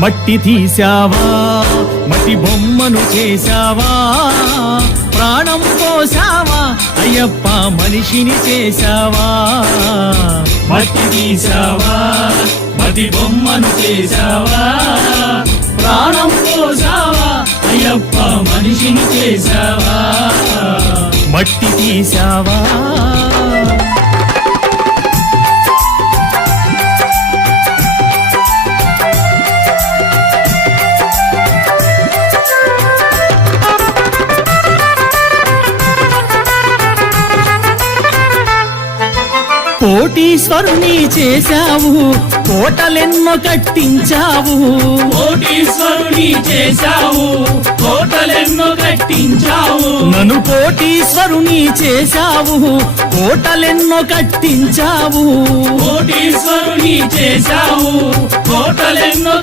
మట్టి తీసావా మట్టి బొమ్మను చేశావా ప్రాణం పోసావా అయ్యప్ప మనిషిని చేశావా మట్టి తీసావా మట్టి బొమ్మను చేశావా ప్రాణం పోసావా అయ్యప్ప మనిషిని చేశావా మట్టి తీసావా కోటీశ్వరుని చేశావు కోటలెన్నో కట్టించావు కోటీశ్వరుని చేశావు కోటలెన్నో కట్టించావు నన్ను కోటీశ్వరుని చేశావు కోటలెన్నో కట్టించావు కోటీశ్వరుని చేశావు కోటలెన్నో